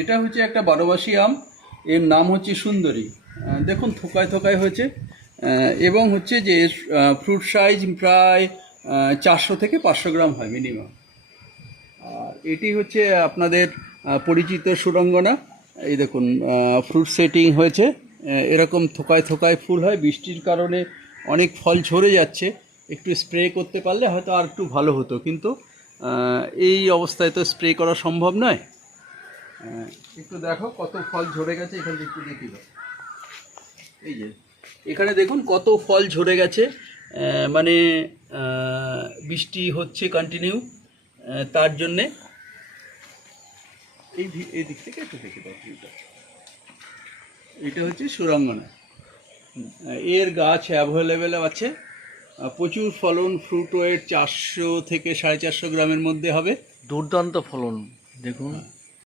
এটা হচ্ছে একটা বারোমাসি আম, এর নাম হচ্ছে সুন্দরী। দেখুন থোকায় থোকায় হয়েছে, এবং হচ্ছে যে ফ্রুট সাইজ প্রায় 400 থেকে 500 গ্রাম হয় মিনিমাম। আর এটি হচ্ছে আপনাদের পরিচিত সুরঙ্গনা। এই দেখুন ফ্রুট সেটিং হয়েছে, এরকম থোকায় থোকায় ফুল হয়। বৃষ্টির কারণে অনেক ফল ঝরে যাচ্ছে, একটু স্প্রে করতে পারলে হয়তো আর একটু ভালো হতো, কিন্তু এই অবস্থায় তো স্প্রে করা সম্ভব নয়। একটু দেখো কত ফল ঝরে গেছে, এখানে একটু দেখি দাও। এই যে এখানে দেখুন কত ফল ঝরে গেছে, মানে বৃষ্টি হচ্ছে কন্টিনিউ, তার জন্যে। এই দিক থেকে একটু দেখে দাও ভিউটা। এটা হচ্ছে সুরঙ্গনা। এর গাছ অ্যাভেলেবেল আছে, প্রচুর ফলন, ফ্রুট ওয়েট 400 থেকে 450 গ্রামের মধ্যে হবে। দুর্দান্ত ফলন দেখুন।